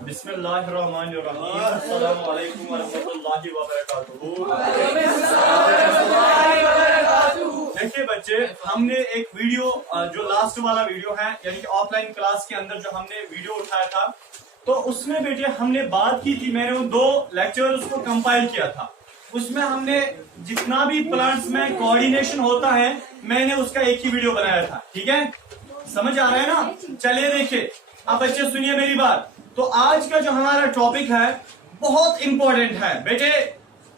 बिस्मिल्लाहिर्रहमानिर्रहीम। अस्सलामु अलैकुम वरहमतुल्लाहि वबरकातुहू। देखिए बच्चे, हमने एक वीडियो जो लास्ट वाला वीडियो है यानी कि ऑफलाइन क्लास के अंदर जो हमने वीडियो उठाया था, तो उसमें बेटे हमने बात की थी। मैंने उन 2 लेक्चर उसको कंपाइल किया था। उसमें हमने जितना भी प्लांट्स में कोऑर्डिनेशन होता है, मैंने उसका एक ही वीडियो बनाया था। ठीक है, समझ आ रहा है ना? चलिए देखिए, अब बच्चे सुनिए मेरी बात। तो आज का जो हमारा टॉपिक है बहुत इंपॉर्टेंट है बेटे।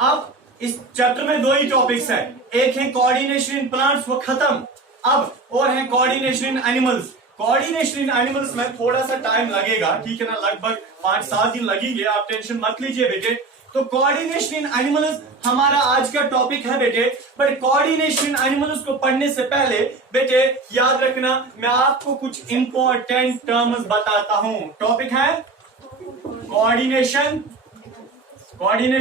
अब इस चैप्टर में 2 ही टॉपिक्स हैं, एक है कोऑर्डिनेशन इन प्लांट्स, वो खत्म। अब और है coordination in animals. Coordination in animals में थोड़ा सा टाइम लगेगा, ठीक है ना, लगभग 5-7 दिन लगेंगे, आप टेंशन मत लीजिए बेटे। तो कोऑर्डिनेशन इन एनिमल्स हमारा आज का टॉपिक है बेटे। बट कोऑर्डिनेशन इन एनिमल्स को पढ़ने से पहले बेटे याद रखना, मैं आपको कुछ इंपॉर्टेंट टर्म्स बताता हूं। टॉपिक है कोऑर्डिनेशन इन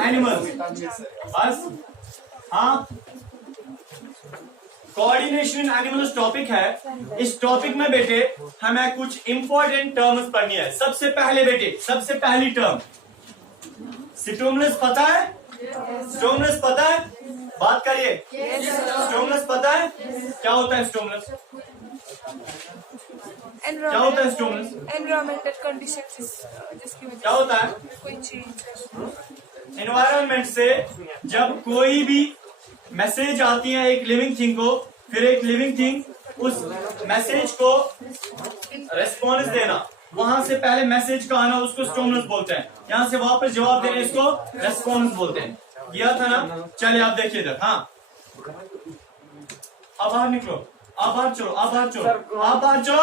एनिमल्स। बस हाँ, कोऑर्डिनेशन इन एनिमल्स टॉपिक है। इस टॉपिक में बेटे हमें कुछ इंपॉर्टेंट टर्म्स पढ़नी है। सबसे पहले बेटे, सबसे पहली टर्म स्टिमुलस पता है? स्टिमुलस पता है? बात करिए। स्टिमुलस पता है? क्या होता है स्टिमुलस? क्या होता है स्टिमुलस? एनवायरमेंटल कंडीशन जिसकी वजह क्या होता है? कोई चीज एनवायरनमेंट से जब कोई भी मैसेज आती है एक लिविंग थिंग को, फिर एक लिविंग थिंग उस मैसेज को रेस्पॉन्स देना, वहां से पहले मैसेज का आना उसको स्टिमुलस बोलते हैं। यहां से वापस जवाब देने इसको रेस्पॉन्स बोलते हैं। किया था ना? चलिए आप देखिए इधर। हाँ, अब बाहर निकलो, आप बाहर चलो, आप बाहर चलो, आप बाहर चलो।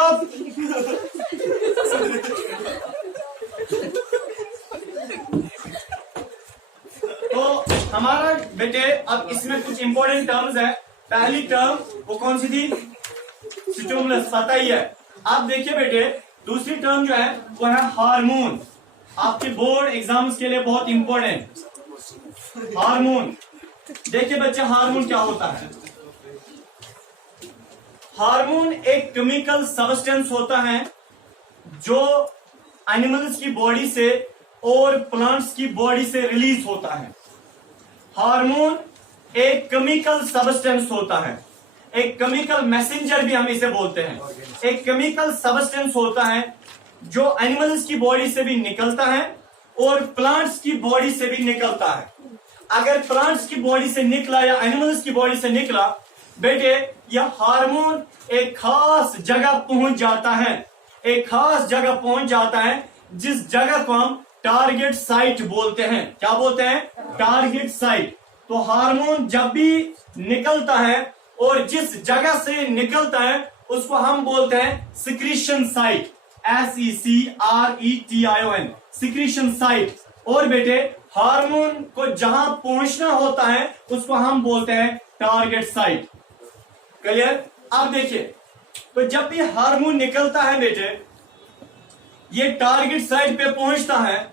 तो हमारा बेटे अब इसमें कुछ इंपॉर्टेंट टर्म्स है। पहली टर्म वो कौन सी थी? स्टिमुलस, पता ही है। आप देखिए बेटे, दूसरी टर्म जो है वो है हार्मोन। आपके बोर्ड एग्जाम्स के लिए बहुत इंपॉर्टेंट हार्मोन। देखिए बच्चे, हार्मोन क्या होता है? हार्मोन एक केमिकल सब्सटेंस होता है जो एनिमल्स की बॉडी से और प्लांट्स की बॉडी से रिलीज होता है। हार्मोन एक केमिकल सब्सटेंस होता है, एक केमिकल मैसेंजर भी हम इसे बोलते हैं। एक केमिकल सब्सटेंस होता है जो एनिमल्स की बॉडी से भी निकलता है और प्लांट्स की बॉडी से भी निकलता है। अगर प्लांट्स की बॉडी से निकला या एनिमल्स की बॉडी से निकला बेटे, यह हार्मोन एक खास जगह पहुंच जाता है। एक खास जगह पहुंच जाता है जिस जगह को हम टारगेट साइट बोलते हैं। क्या बोलते हैं? Target site. तो हार्मोन जब भी निकलता है और जिस जगह से निकलता है उसको हम बोलते हैं secretion site. SECRETION, secretion site. और बेटे हार्मोन को जहां पहुंचना होता है उसको हम बोलते हैं टारगेट साइट। क्लियर? अब देखिए, तो जब भी हार्मोन निकलता है बेटे, ये टारगेट साइट पे पहुंचता है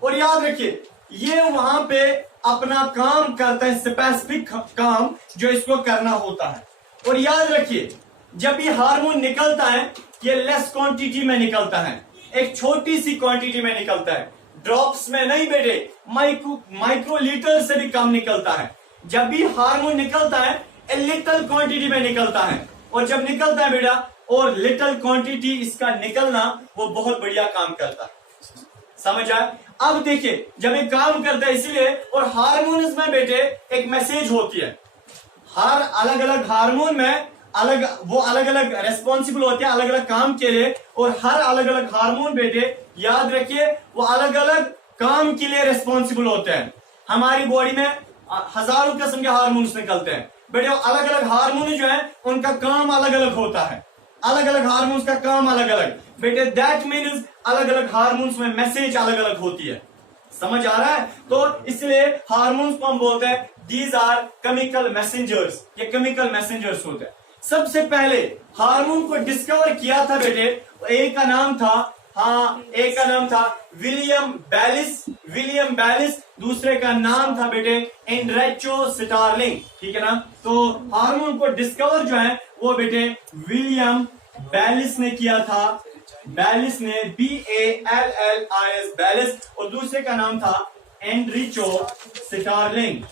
और याद रखिए ये वहां पे अपना काम करता है, स्पेसिफिक काम जो इसको करना होता है। और याद रखिए, जब भी हार्मोन निकलता है ये लेस क्वांटिटी में निकलता है, एक छोटी सी क्वांटिटी में निकलता है, ड्रॉप्स में नहीं बेटे, माइक्रोलीटर से भी कम निकलता है। जब भी हार्मोन निकलता है लिटिल क्वांटिटी में निकलता है, और जब निकलता है बेटा और लिटिल क्वांटिटी इसका निकलना वो बहुत बढ़िया काम करता है। समझ आए? अब देखिए, जब ये काम करता है इसीलिए, और हार्मोन्स में बेटे एक मैसेज होती है। हर अलग अलग हार्मोन में अलग अलग रेस्पॉन्सिबल होते हैं अलग अलग काम के लिए, और हर अलग अलग हार्मोन बेटे याद रखिए वो अलग अलग काम के लिए रेस्पॉन्सिबल होते हैं। हमारी बॉडी में हजारों किस्म के हार्मोन्स निकलते हैं बेटे, अलग अलग हार्मोन जो है उनका काम अलग अलग होता है। अलग अलग हार्मोन्स का काम अलग अलग बेटे, दैट मीन्स अलग अलग हार्मोन्स में मैसेज अलग अलग होती है। समझ आ रहा है? तो इसलिए हार्मोन्स को हम बोलते हैं दीज आर केमिकल मैसेंजर्स। ये केमिकल मैसेंजर्स होते हैं। सबसे पहले हार्मोन को डिस्कवर किया था बेटे, एक का नाम था, हाँ, एक का नाम था विलियम बैलिस, दूसरे का नाम था बेटे एनरिचो स्टार्लिंग। ठीक है ना? तो हार्मोन को डिस्कवर जो है वो बेटे विलियम बैलिस ने किया था। बैलिस ने, BALLIS बैलिस, और दूसरे का नाम था एनरिचो स्टार्लिंग,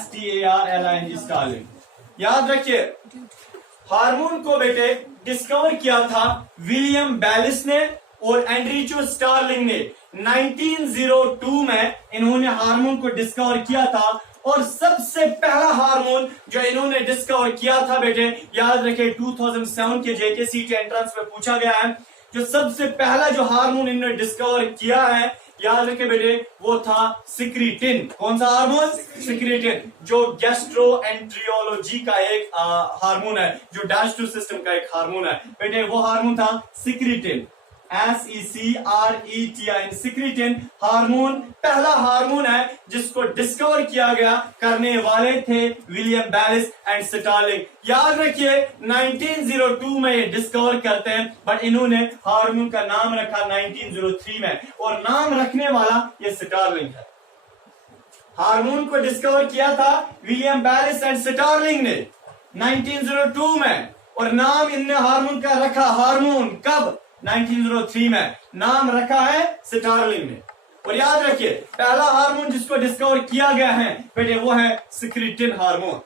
STARLING स्टार्लिंग। याद रखिए, हार्मोन को बेटे डिस्कवर किया था विलियम बैलिस ने और एनरिचो स्टार्लिंग ने। 1902 में इन्होंने हार्मोन को डिस्कवर किया था, और सबसे पहला हार्मोन जो इन्होंने डिस्कवर किया था बेटे, याद रखिए 2007 के JKCET एंट्रेंस में पूछा गया है, जो सबसे पहला जो हार्मोन इन्होंने डिस्कवर किया है, याद रखे बेटे, वो था सिक्रीटिन। कौन सा हार्मोन? सिक्रीटिन, जो गैस्ट्रोएंटेरोलॉजी का एक हार्मोन है, जो डाइजेस्टिव सिस्टम का एक हार्मोन है बेटे, वो हार्मोन था सिक्रीटिन, SECRETIN। सिक्रीटिन हार्मोन पहला हार्मोन है जिसको डिस्कवर किया गया, करने वाले थे विलियम बैलिस एंड स्टार्लिंग। याद रखिए 1902 में ये डिस्कवर करते हैं, बट इन्होंने हार्मोन का नाम रखा 1903 में, और नाम रखने वाला ये स्टार्लिंग है। हार्मोन को डिस्कवर किया था विलियम बैलिस एंड स्टार्लिंग ने 1902 में, और नाम इनने हार्मोन का रखा, हार्मोन कब? 1903 में नाम रखा है स्टार्लिंग ने। और याद रखिए पहला हार्मोन जिसको डिस्कवर किया गया है बेटे, वो है सिक्रीटिन हार्मोन।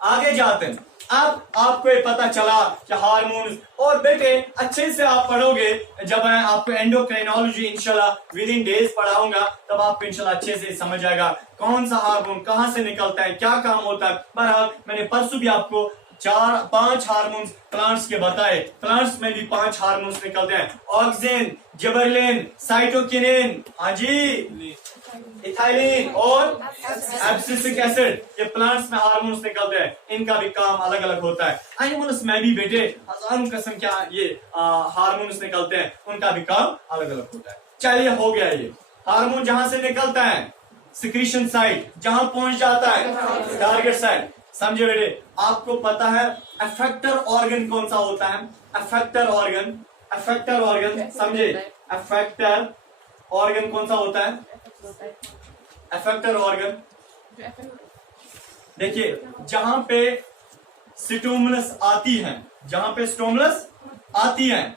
आगे जाते हैं, अब आपको ये पता चला कि हार्मोन, और बेटे अच्छे से आप पढ़ोगे, जब मैं आपको एंडोक्राइनोलॉजी इंशाल्लाह विद इन डेज पढ़ाऊंगा, तब आपको इंशाल्लाह अच्छे से समझ आएगा कौन सा हार्मोन कहां से निकलता है, क्या काम होता है। बहरहाल मैंने परसों भी आपको 4-5 हार्मोन्स प्लांट्स के बताए। प्लांट्स में भी 5 हार्मोन्स निकलते हैं, ऑक्सिन, जिबरलिन, साइटोकिनिन, हाजी, इथाइलिन और एब्सिसिक एसिड, ये प्लांट्स में हार्मोन्स निकलते हैं। इनका भी काम अलग अलग होता है। एनिमल्स में भी बेटे हजारों किस्म के ये हार्मोन्स निकलते हैं, उनका भी काम अलग अलग होता है। चलिए, हो गया ये हार्मोन जहां से निकलता है, सिक्रीशन साइट, जहां पहुंच जाता है टारगेट साइट। समझे बेटे, आपको पता है अफेक्टर ऑर्गन कौन सा होता है? अफेक्टर ऑर्गन, अफेक्टर ऑर्गन समझे, अफेक्टर ऑर्गन कौन सा होता है? अफेक्टर ऑर्गन देखिए, जहां पे स्टिमुलस आती है, जहां पे स्टिमुलस आती है,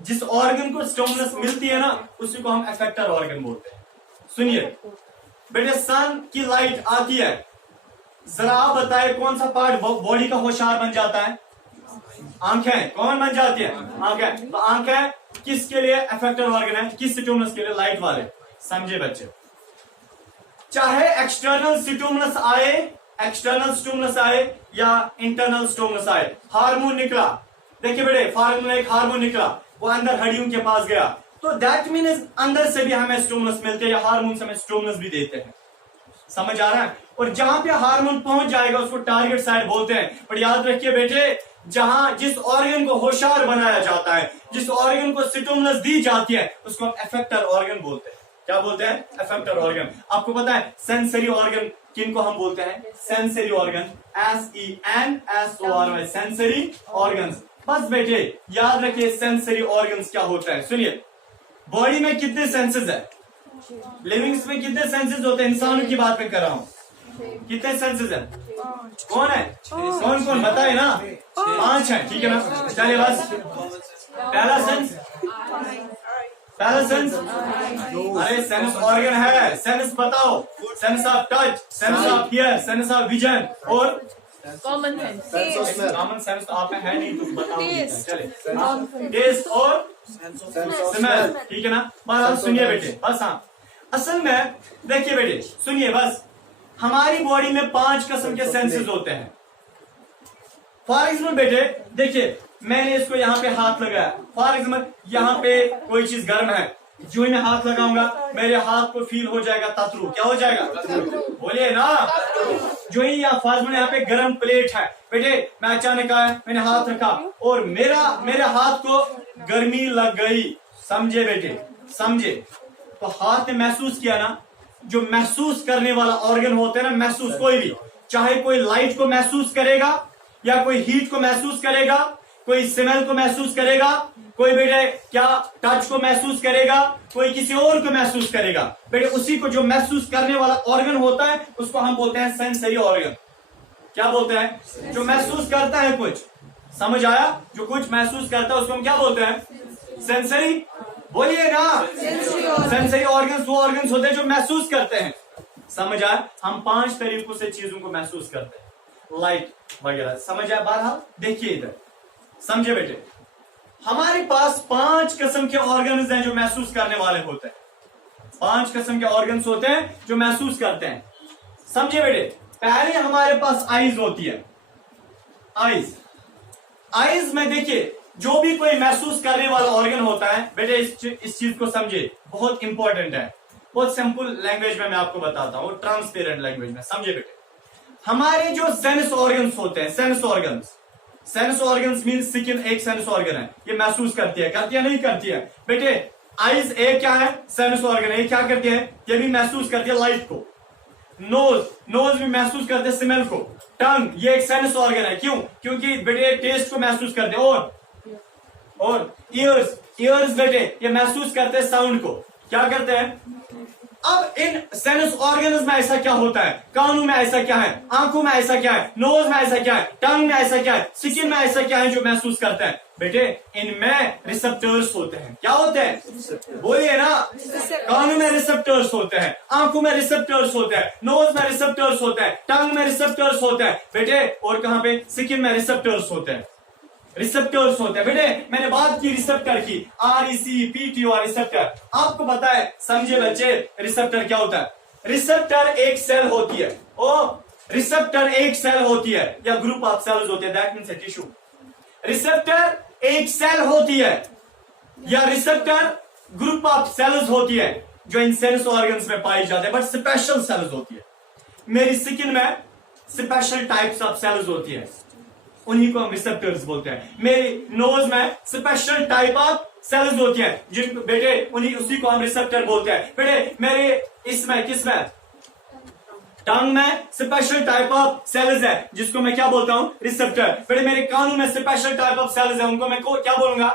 जिस ऑर्गन को स्टिमुलस मिलती है ना, उसी को हम अफेक्टर ऑर्गन बोलते हैं। सुनिए बेटे, सन की लाइट आती है, जरा आप बताए कौन सा पार्ट बॉडी का होशियार बन जाता है? आंखें। कौन बन जाती है? आंखें। तो आंखें किसके लिए अफेक्टर ऑर्गन है? किस स्टिमुलस के लिए? लाइट वाले। समझे बच्चे, चाहे एक्सटर्नल स्टिमुलस आए, एक्सटर्नल स्टिमुलस आए या इंटरनल स्टिमुलस आए, हार्मोन निकला, देखिए बेटे फार्मूला एक हार्मोन निकला, वो अंदर हड्डियों के पास गया, तो दैट मीन्स अंदर से भी हमें स्टिमुलस मिलते हैं, या हार्मोन से हमें स्टिमुलस भी देते हैं। समझ आ रहा है? और जहां पे हार्मोन पहुंच जाएगा उसको टारगेट साइट बोलते हैं। पर याद रखिए बेटे, जहां जिस ऑर्गन को होशियार बनाया जाता है, जिस ऑर्गन को स्टिमुलस दी जाती है, उसको हम अफेक्टर ऑर्गन बोलते हैं। क्या बोलते हैं? Effector organ. आपको पता है सेंसरी ऑर्गन किनको हम बोलते हैं? Sensory organ, SENSORY, sensory organs. बस बेटे याद रखिए सेंसरी ऑर्गन्स क्या होता है। सुनिए, बॉडी में कितने सेंसेस है? लिविंग्स में कितने सेंसेस होते हैं? इंसानों की बात मैं कर रहा हूं, कितने सेंसेस है? कौन है? कौन कौन बताए ना? 5 है, ठीक है ना? चलिए बस, पहला सेंस, पहला सेंस, अरे सेंस ऑर्गन है, सेंस बताओ, sense of touch, sense of here, sense of vision, और कॉमन सेंस। कॉमन सेंस तो आप में है नहीं, तो बताओ। चले, टेस्ट और स्मेल, ठीक है ना? बस सुनिए बेटे, बस हाँ, असल में देखिए बेटे सुनिए, बस हमारी बॉडी में 5 किस्म के सेंसेस होते हैं। फॉर एग्जाम्पल बेटे देखिए, मैंने इसको यहाँ पे हाथ लगाया, फॉर एग्जाम्पल यहाँ पे कोई चीज गर्म है, जो ही मैं हाथ लगाऊंगा मेरे हाथ को फील हो जाएगा तत्रु। क्या हो जाएगा? बोलिए ना। जो ही फॉर एग्जाम्पल यहाँ पे गर्म प्लेट है बेटे, मैं अचानक आया, मैंने हाथ रखा और मेरे हाथ को गर्मी लग गई। समझे बेटे, समझे? तो हाथ ने महसूस किया ना, जो महसूस करने वाला ऑर्गन होता है ना, महसूस, कोई भी, चाहे कोई लाइट को महसूस करेगा, या कोई हीट को महसूस करेगा, कोई स्मेल को महसूस करेगा, कोई बेटे क्या टच को महसूस करेगा, कोई किसी और को महसूस करेगा। बेटे उसी को जो महसूस करने वाला ऑर्गन होता है उसको हम बोलते हैं सेंसरी ऑर्गन। क्या बोलते हैं? जो महसूस करता है कुछ। समझ आया? जो कुछ महसूस करता है उसको हम क्या बोलते हैं? सेंसरी, बोलिए ना, सेंसरी ऑर्गन्स वो ऑर्गन्स होते हैं जो महसूस करते हैं। समझ आया? हम 5 तरीकों से चीजों को महसूस करते हैं, लाइट वगैरह। समझ आया? बहरहाल देखिए इधर, समझे बेटे, हमारे पास 5 किस्म के ऑर्गन्स हैं जो महसूस करने वाले होते हैं। 5 किस्म के ऑर्गन्स होते हैं जो महसूस करते हैं। समझे बेटे? पहले हमारे पास आईज होती है। आईज, आईज में देखिए जो भी कोई महसूस करने वाला ऑर्गन होता है बेटे, इस चीज को समझे, बहुत इंपॉर्टेंट है। बहुत सिंपल लैंग्वेज में मैं आपको बताता हूं, ट्रांसपेरेंट लैंग्वेज में। समझे बेटे, हमारे जो सेंस ऑर्गन्स होते हैं, sense organs, sense organs mean skin एक सेंस ऑर्गन है, ये महसूस करती है, करती है नहीं करती है बेटे? आईज एक क्या है? सेंस ऑर्गन है। ये क्या करती है? ये भी महसूस करती है लाइट को। नोज, नोज भी महसूस करते हैं स्मेल को। टंग, ये एक सेंस ऑर्गन है। क्यों? क्योंकि बेटे टेस्ट को महसूस करते हैं। और ईयर्स, ईयर्स बेटे ये महसूस करते हैं साउंड को। क्या करते हैं? अब इन सेंस ऑर्गन्स में ऐसा क्या होता है? कानों में ऐसा क्या है? आंखों में ऐसा क्या है? नोज में ऐसा क्या है? टंग में ऐसा क्या है? स्किन में ऐसा क्या है जो महसूस करते हैं? बेटे इनमें रिसेप्टर्स होते हैं। क्या होते हैं? बोलिए ना। कानों में रिसेप्टर्स होते हैं, आंखों में रिसेप्टर्स होते हैं, नोज में रिसेप्टर्स होते हैं, टंग में रिसेप्टर्स होते हैं बेटे, और कहां पे? स्किन में रिसेप्टर्स होते हैं। रिसेप्टर्स होते हैं बेटे। मैंने बात की रिसेप्टर की, RECPTOR रिसेप्टर। आपको पता है, समझे बच्चे, रिसेप्टर क्या होता है? रिसेप्टर एक सेल होती है। ओ, रिसेप्टर एक सेल होती है या ग्रुप ऑफ सेल्स होते हैं, that means a tissue. Receptor एक सेल होती है या रिसेप्टर ग्रुप ऑफ सेल्स होती है जो इन सेंस ऑर्गन्स में पाई जाते हैं, बट स्पेशल सेल्स होती है। मेरी स्किन में स्पेशल टाइप्स ऑफ सेल्स होती है, उन्हीं को हम रिसेप्टर्स बोलते हैं। मेरी नोज में स्पेशल टाइप ऑफ सेल्स होती है जिनको बेटे उन्हीं उसी को हम रिसेप्टर बोलते हैं। बेटे मेरे इसमें किसमें? टंग में स्पेशल टाइप ऑफ सेल्स है जिसको मैं क्या बोलता हूं? रिसेप्टर। बेटे मेरे कानों में स्पेशल टाइप ऑफ सेल्स है, उनको मैं क्या बोलूंगा?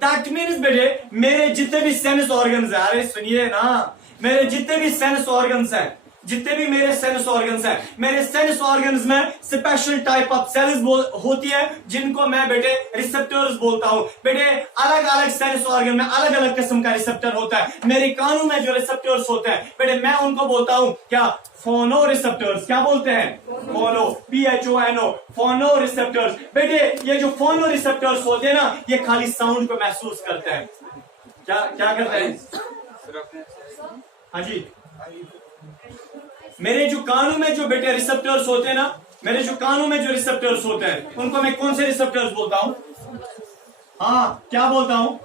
दैट मीन्स बेटे मेरे जितने भी सेंस ऑर्गन्स है, अरे सुनिए ना, मेरे जितने भी सेंस ऑर्गन्स हैं, जितने भी मेरे सेंस ऑर्गन्स हैं, मेरे सेंस ऑर्गन्स में स्पेशल टाइप ऑफ सेल्स होती है जिनको मैं बेटे रिसेप्टर्स बोलता हूं। बेटे अलग अलग सेंस ऑर्गन में अलग अलग किस्म का रिसेप्टर होता है। मेरे कानों में जो रिसेप्टर्स होते हैं बेटे मैं उनको बोलता हूं क्या? फोनो रिसेप्टर्स। क्या बोलते हैं? फोनो, PHONO, फोनो रिसेप्टर्स। बेटे ये जो फोनो रिसेप्टर्स होते हैं ना, ये खाली साउंड को महसूस करते हैं। क्या करते हैं? हाँ जी, मेरे जो कानों में जो बेटे रिसेप्टर्स होते हैं ना, मेरे जो कानों में जो रिसेप्टर्स होते हैं उनको मैं कौन से रिसेप्टर्स बोलता हूं? हाँ, क्या बोलता हूं?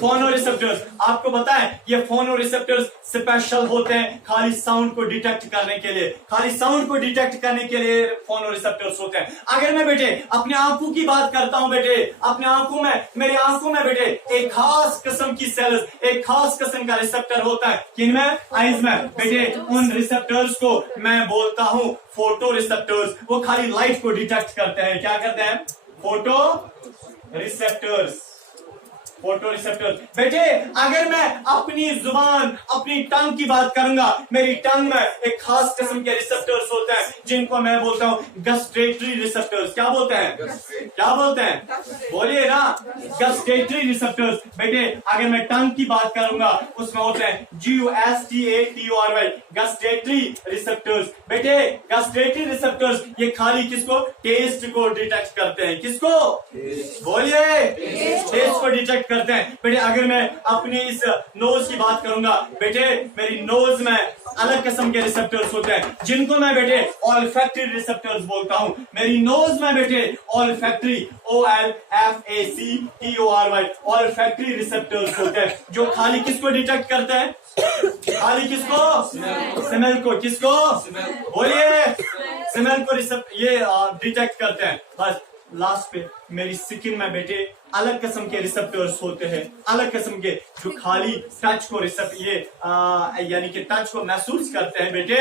फोनो रिसेप्टर्स। आपको पता है ये फोनो रिसेप्टर्स स्पेशल होते हैं खाली साउंड को डिटेक्ट करने के लिए, खाली साउंड को डिटेक्ट करने के लिए फोनो रिसेप्टर्स होते हैं। अगर मैं बेटे अपने आंखों की बात करता हूं बेटे, अपने आंखों में, मेरी आंखों में बेटे एक खास किस्म की सेल्स, एक खास किस्म का रिसेप्टर होता है। किनमें? आईज में। बेटे उन रिसेप्टर्स को मैं बोलता हूं फोटो रिसेप्टर्स। वो खाली लाइट को डिटेक्ट करते हैं। क्या करते हैं? Photo receptors. Photo receptors. बेटे अगर मैं अपनी जुबान, अपनी टंग की बात करूंगा, मेरी टंग में एक खास किस्म के रिसेप्टर्स होते हैं जिनको मैं बोलता हूं गस्टेटरी रिसेप्टर्स। क्या बोलते हैं? क्या बोलते हैं? बोलिए ना, गस्टेटरी रिसेप्टर्स। बेटे अगर मैं टंग की बात करूंगा उसमें होते हैं GUSTATORY, गस्टेटरी रिसेप्टर्स। बेटे गस्टेटरी रिसेप्टर्स ये खाली किसको? टेस्ट को डिटेक्ट करते हैं। किसको? बोलिए, टेस्ट को डिटेक्ट करते हैं। बेटे अगर मैं अपनी इस नोज की बात करूंगा, बेटे मेरी नोज में अलग किस्म के रिसेप्टर्स होते हैं जिनको मैं बेटे ऑल्फैक्टरी रिसेप्टर्स बोलता हूं। मेरी नोज में बेटे ऑल्फैक्टरी, OLFACTORY, ऑल्फैक्टरी रिसेप्टर्स होते हैं जो खाली किसको डिटेक्ट करते हैं? खाली किसको? स्मेल को। किसको? बोलिए, स्मेल को ये डिटेक्ट करते हैं। बस लास्ट पे मेरी स्किन में बेटे अलग किस्म के रिसेप्टर्स होते हैं, अलग किस्म के जो खाली टच को यानी कि टच को महसूस करते हैं। बेटे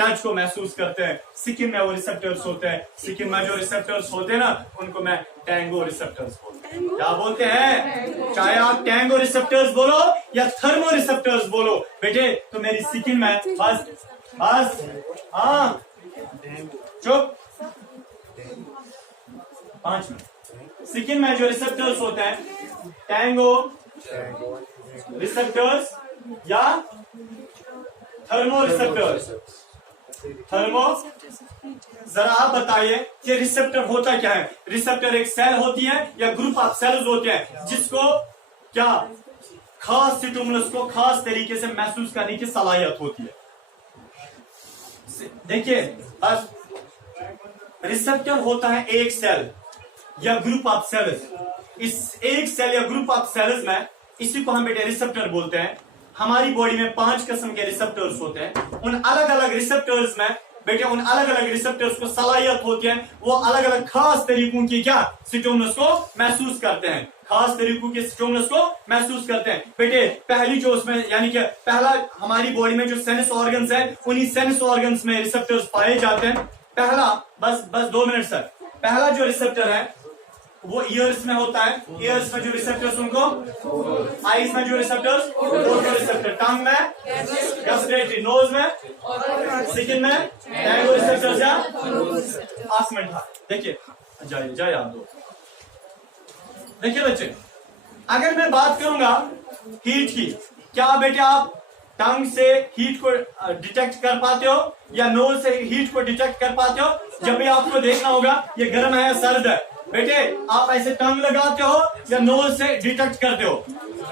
टच को महसूस करते हैं, स्किन में वो रिसेप्टर्स होते हैं। स्किन में जो रिसेप्टर्स होते हैं ना उनको मैं टैंगो रिसेप्टर्स बोलते हैं। क्या बोलते हैं? चाहे आप टैंगो रिसेप्टर्स बोलो या थर्मो रिसेप्टर्स बोलो बेटे, तो मेरी स्किन में बस हाँ चुप 5 मिनट। स्किन में जो रिसेप्टर्स होते हैं टैंगो, रिसेप्टर्स या थर्मो रिसेप्टर्स? थर्मो, जरा आप बताइए कि रिसेप्टर होता क्या है? रिसेप्टर एक सेल होती है या ग्रुप ऑफ सेल्स होते हैं जिसको क्या खास स्टिमुलस को खास तरीके से महसूस करने की सलाहियत होती है। देखिए, बस रिसेप्टर होता है एक सेल या ग्रुप ऑफ सेल्स। इस एक सेल या ग्रुप ऑफ सेल्स में, इसी को हम बेटे रिसेप्टर बोलते हैं। हमारी बॉडी में 5 किस्म के रिसेप्टर्स होते हैं। उन अलग अलग रिसेप्टर्स में बेटे, उन अलग अलग रिसेप्टर्स को सलाहियत होती है, वो अलग अलग खास तरीकों की क्या स्टिमुलस को महसूस करते हैं, खास तरीकों के स्टिमुलस को महसूस करते हैं। बेटे, पहली जो उसमें यानी कि पहला हमारी बॉडी में जो सेंस ऑर्गन्स है, उन्हीं सेंस ऑर्गन्स में रिसेप्टर्स पाए जाते हैं। पहला, बस 2 मिनट सर। पहला जो रिसेप्टर है वो ईयर्स में होता है। ईयर्स में जो रिसेप्टर्स उनको, आईज में जो रिसेप्टर्स, रिसेप्टर टंग में, गस्ट्रेटरी नोज में, स्किन में, रिसेप्टर्स या 8 मिनट। देखिए, जाइए आप दो। देखिए बच्चे, अगर मैं बात करूंगा हीट की, क्या बेटे आप टंग से हीट को डिटेक्ट कर पाते हो या नोज से हीट को डिटेक्ट कर पाते हो? जब भी आपको देखना होगा ये गर्म है या सर्द है, बेटे आप ऐसे टंग लगाते हो या नोज से डिटेक्ट करते हो?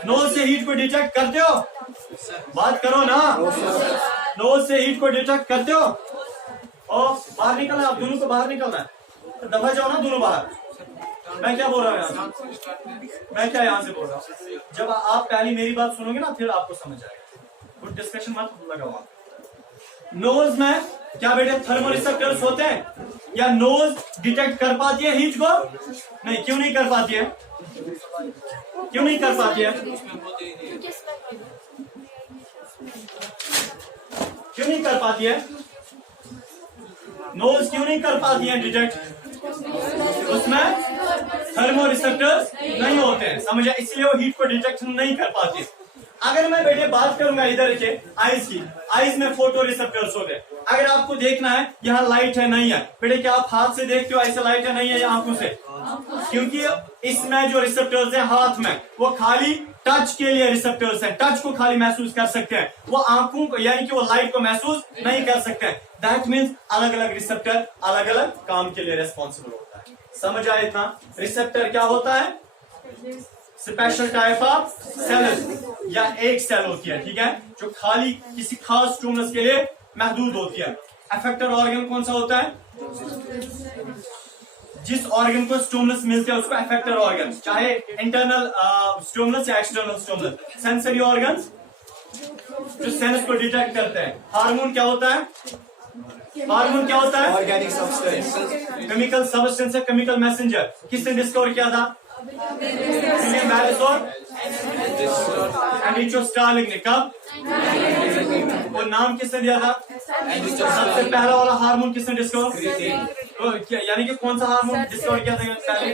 नोज से हीट को डिटेक्ट करते हो? बात करो ना। नोज से हीट को डिटेक्ट करते हो? और बाहर निकलना है, आप दोनों को बाहर निकलना है। दबा जाओ ना दोनों बाहर। मैं क्या बोल रहा हूँ यहाँ से? मैं क्या यहाँ से बोल रहा हूँ? जब आप पहली मेरी बात सुनोगे ना, फिर आपको समझ आएगा। कुछ डिस्कशन मत लगाओ। नोज में क्या बेटे थर्मो रिसेप्टर्स होते हैं या नोज डिटेक्ट कर पाती है हीट को? नहीं, क्यों नहीं कर पाती है? क्यों नहीं कर पाती है? क्यों नहीं कर पाती है? नोज क्यों नहीं कर पाती है डिटेक्ट? उसमें थर्मो रिसेप्टर्स नहीं होते हैं, समझे? इसलिए वो हीट को डिटेक्ट नहीं कर पाती। अगर मैं बेटे बात करूंगा इधर के आइज की, आइज में फोटो रिसेप्टर्स होते हैं। अगर आपको देखना है यहाँ लाइट है नहीं है, बेटे क्या आप हाथ से देखते हो ऐसे लाइट है नहीं है या आंखों से? क्योंकि इसमें जो रिसेप्टर्स है हाथ में, वो खाली टच के लिए रिसेप्टर्स है, टच को खाली महसूस कर सकते हैं, वो आंखों को यानी कि वो लाइट को महसूस नहीं कर सकते हैं। दैट मीन्स अलग अलग रिसेप्टर अलग अलग काम के लिए रेस्पॉन्सिबल होता है। समझ आया इतना? रिसेप्टर क्या होता है? स्पेशल टाइप ऑफ सेल या एक सेल होती है, ठीक है, जो खाली किसी खास स्टिमुलस के लिए महदूद होती है। अफेक्टर ऑर्गन कौन सा होता है? जिस ऑर्गन को स्टिमुलस मिलते हैं उसको अफेक्टर ऑर्गन, चाहे इंटरनल स्टिमुलस या एक्सटर्नल स्टिमुलस। सेंसरी ऑर्गन्स जो सेंस को डिटेक्ट करते हैं। हार्मोन क्या होता है? हार्मोन क्या होता है? ऑर्गेनिक सब्सटेंस, केमिकल सब्सटेंस है, केमिकल मैसेंजर। किसने डिस्कवर किया था? विलियम बैरिस और एंड्रयू स्टार्लिंग ने। कब? वो नाम किसने दिया था? सबसे पहला वाला हार्मोन किसने डिस्कवर? यानी कि कौन सा हार्मोन डिस्कवर किया था पहले?